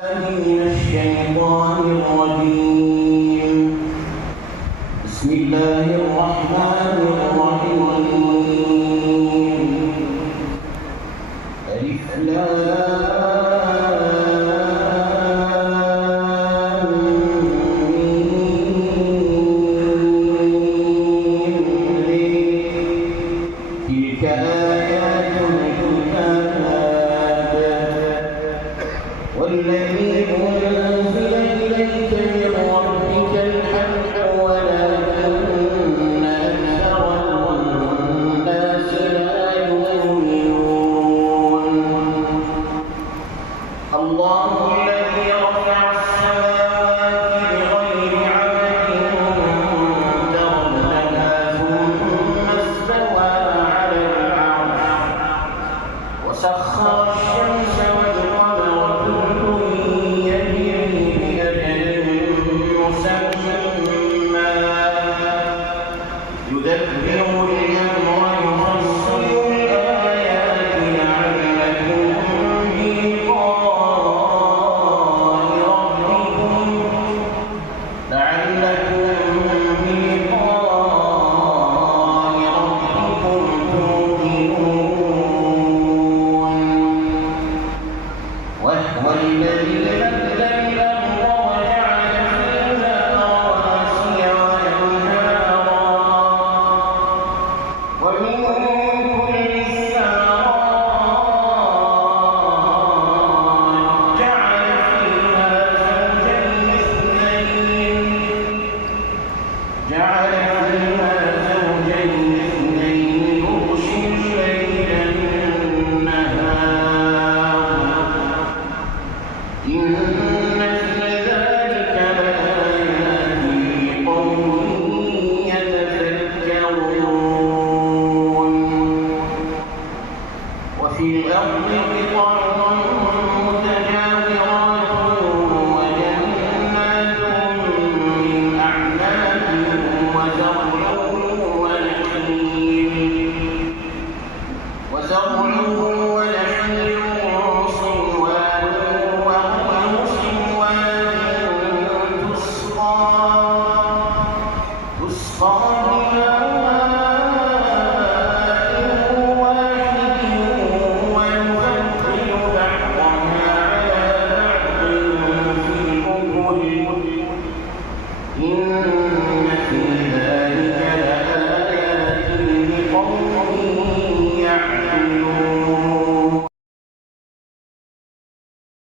من الشيطان الرجيم. بسم الله الرحمن الرحيم. ألف لام ميم. تلك آيات الكتاب والذي أنزل إليك من ربك الحق ولكن أكثر الناس لا يؤمنون. الله الذي رفع السماوات بغير عمد ترونها ثم استوى على العرش وسخر الشمس والقمر كل يجري بأجل مسمى يدبر الأمر يفصل الآيات لعلكم بلقاء ربكم توقنون. وهو الذي مد الأرض وجعل فيها رواسي وأنهارا ومن كل الثمرات جعل فيها زوجين اثنين يغشي الليل النهار إن في ذلك لآيات لقوم يتفكرون. وفي الأرض قطع متجاورات وجنات من أعناب وزرع ونخيل صنوان وغير صنوان تسقى